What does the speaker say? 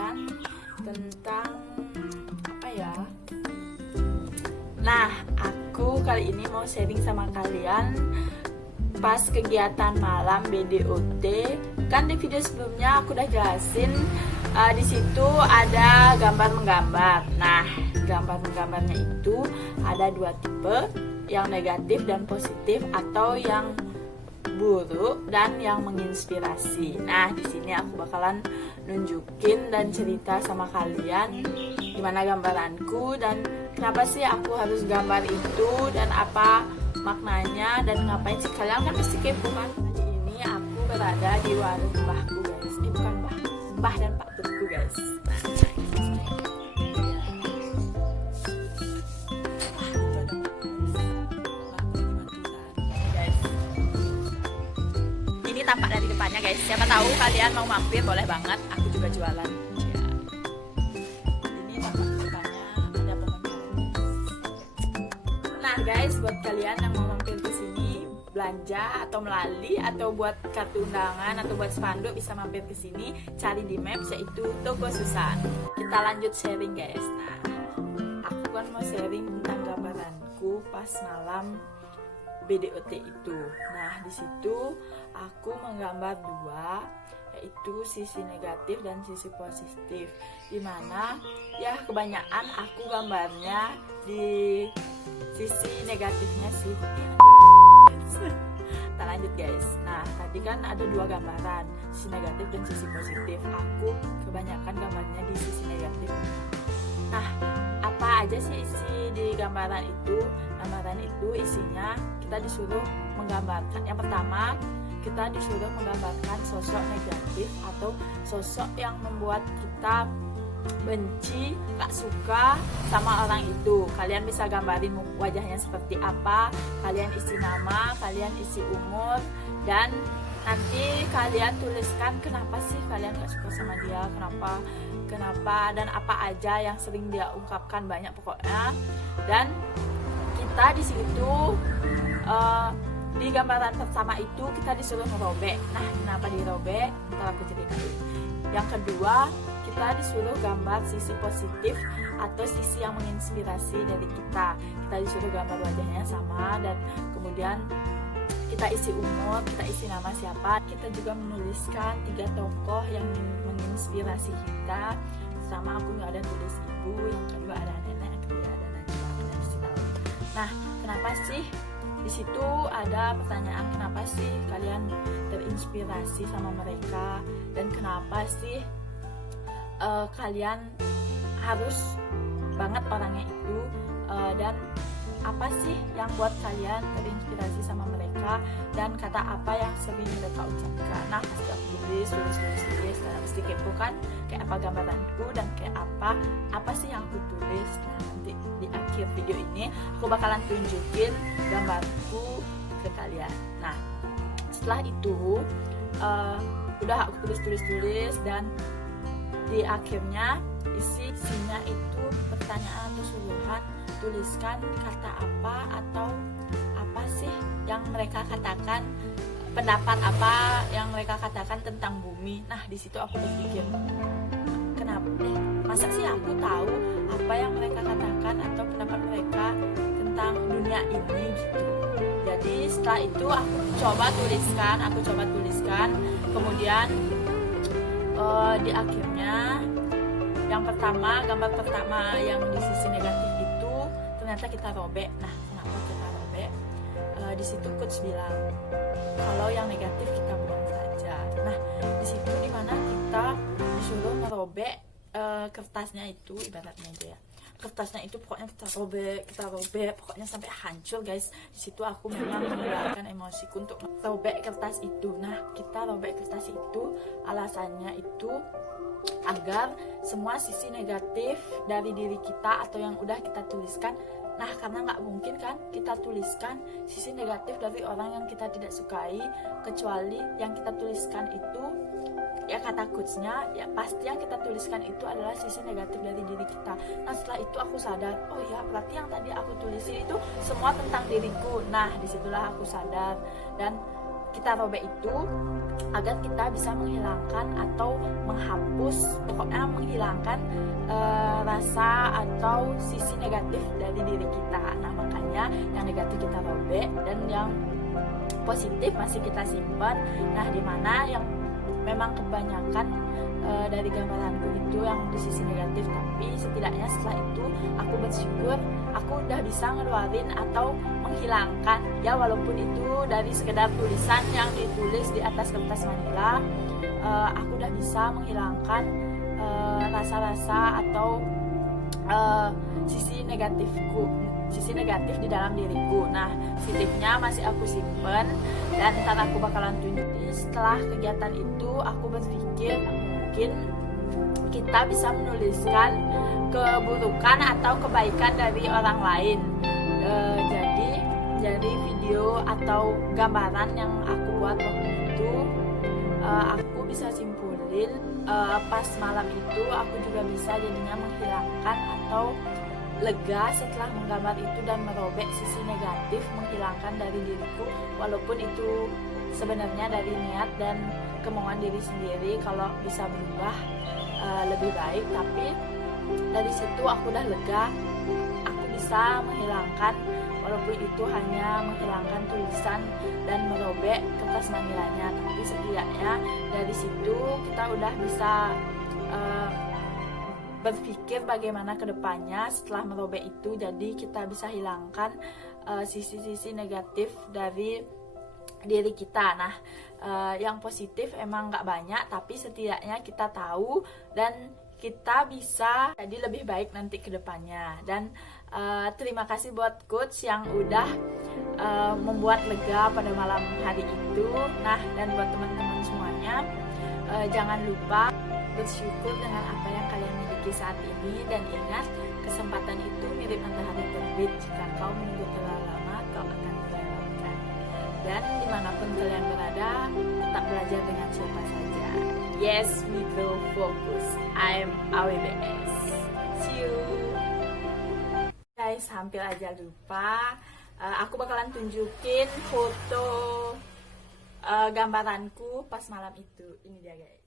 kalian tentang apa ya? Nah, aku kali ini mau sharing sama kalian pas kegiatan malam BDOT. Kan di video sebelumnya aku udah jelasin di situ ada gambar menggambar. Nah, gambar menggambarnya itu ada dua tipe, yang negatif dan positif atau yang buruk dan yang menginspirasi. Nah, di sini aku bakalan nunjukin dan cerita sama kalian gimana gambaranku dan kenapa sih aku harus gambar itu dan apa maknanya dan ngapain sih. Kalian kan pasti kepo kan. Hari ini aku berada di warung mbahku guys. Bukan mbah dan pak tutku guys. Tampak dari depannya guys, siapa tahu kalian mau mampir boleh banget, aku juga jualan ya. Ini tampak di depannya ada pohon. Nah guys, buat kalian yang mau mampir ke sini belanja atau melalui atau buat kartu undangan atau buat spanduk, bisa mampir ke sini, cari di maps yaitu Toko Susan. Kita lanjut sharing guys. Nah, aku kan mau sharing tentang gambaranku pas malam BDOT itu. Nah, di situ aku menggambar dua, yaitu sisi negatif dan sisi positif. Dimana ya kebanyakan aku gambarnya di sisi negatifnya sih. Kita lanjut guys. Nah, tadi kan ada dua gambaran, sisi negatif dan sisi positif. Aku kebanyakan gambarnya di sisi negatif. Nah, apa aja sih isi di gambaran itu? Gambaran itu isinya kita disuruh menggambarkan. Yang pertama, kita disuruh menggambarkan sosok negatif atau sosok yang membuat kita benci, gak suka sama orang itu. Kalian bisa gambarin wajahnya seperti apa, kalian isi nama, kalian isi umur, dan nanti kalian tuliskan kenapa sih kalian gak suka sama dia, kenapa dan apa aja yang sering dia ungkapkan, banyak pokoknya. Dan kita di situ di gambaran pertama itu kita disuruh merobek. Nah, kenapa dirobek? Ntar aku ceritain. Yang kedua, kita disuruh gambar sisi positif atau sisi yang menginspirasi dari kita. Kita disuruh gambar wajahnya sama dan kemudian kita isi umur, kita isi nama siapa. Kita juga menuliskan 3 tokoh yang menginspirasi kita. Sama aku nggak ada tulis ibu, yang kedua ada nenek, yang ketiga ada Najwa. Kalian pasti tahu. Nah, kenapa sih? Di situ ada pertanyaan, kenapa sih kalian terinspirasi sama mereka dan kenapa sih kalian harus banget orangnya itu, dan apa sih yang buat kalian terinspirasi sama mereka dan kata apa yang sering mereka ucapkan. Nah, pasti aku tulis, kalian pasti kepo kan kayak apa gambaranku dan kayak apa sih yang aku tulis. Nah, nanti di akhir video ini aku bakalan tunjukin gambarku ke kalian. Nah, setelah itu udah aku tulis dan di akhirnya isinya itu pertanyaan atau suruhan, tuliskan kata apa atau apa sih yang mereka katakan, pendapat apa yang mereka katakan tentang bumi. Nah, di situ aku berpikir, kenapa masa sih aku tahu apa yang mereka katakan atau pendapat mereka tentang dunia ini gitu. Jadi setelah itu aku coba tuliskan, kemudian di akhirnya yang pertama, gambar pertama yang di sisi negatif itu ternyata kita robek. Nah, kenapa kita robek? Di situ coach bilang kalau yang negatif kita buang saja. Nah, di situ dimana kita disuruh merobek kertasnya itu, ibaratnya aja ya. Kertasnya itu pokoknya kita robek, pokoknya sampai hancur guys. Di situ aku memang mengeluarkan emosiku untuk robek kertas itu. Nah, kita robek kertas itu alasannya itu agar semua sisi negatif dari diri kita atau yang udah kita tuliskan. Nah, karena nggak mungkin kan kita tuliskan sisi negatif dari orang yang kita tidak sukai, kecuali yang kita tuliskan itu ya kata quotes-nya ya pasti yang kita tuliskan itu adalah sisi negatif dari diri kita. Nah, setelah itu aku sadar, oh ya berarti yang tadi aku tulisin itu semua tentang diriku. Nah, disitulah aku sadar dan kita robek itu agar kita bisa menghilangkan atau menghapus, pokoknya menghilangkan rasa atau sisi negatif dari diri kita. Nah, makanya yang negatif kita robek dan yang positif masih kita simpan. Nah, dimana yang memang kebanyakan dari gambaranku itu yang di sisi negatif, tapi setidaknya setelah itu aku bersyukur aku udah bisa ngeluarin atau menghilangkan, ya walaupun itu dari sekedar tulisan yang ditulis di atas kertas manila. Aku udah bisa menghilangkan rasa-rasa atau sisi negatif di dalam diriku. Nah, positifnya masih aku simpen dan ntar aku bakalan tunjukin. Setelah kegiatan itu aku berpikir mungkin kita bisa menuliskan keburukan atau kebaikan dari orang lain. Jadi video atau gambaran yang aku buat waktu itu, aku bisa simpulin pas malam itu aku juga bisa jadinya menghilangkan atau lega setelah menggambar itu dan merobek sisi negatif, menghilangkan dari diriku, walaupun itu sebenarnya dari niat dan kemauan diri sendiri kalau bisa berubah lebih baik. Tapi dari situ aku udah lega, aku bisa menghilangkan, walaupun itu hanya menghilangkan tulisan dan merobek kertas manilanya, tapi setidaknya dari situ kita udah bisa berpikir bagaimana kedepannya setelah merobek itu. Jadi kita bisa hilangkan sisi-sisi negatif dari diri kita. Nah, yang positif emang nggak banyak, tapi setidaknya kita tahu dan kita bisa jadi lebih baik nanti kedepannya. Dan terima kasih buat coach yang udah membuat lega pada malam hari itu. Nah, dan buat teman-teman semuanya, jangan lupa bersyukur dengan apa yang kalian miliki saat ini, dan ingat, kesempatan itu mirip matahari terbit. Jika kau menunggu terlalu lama, kau akan terlewatkan. Dan dimanapun kalian berada, tetap belajar dengan siapa saja. Yes, we will focus. I'm AWBS. See you. Guys, hampir aja lupa. Aku bakalan tunjukin foto gambaranku pas malam itu. Ini dia guys.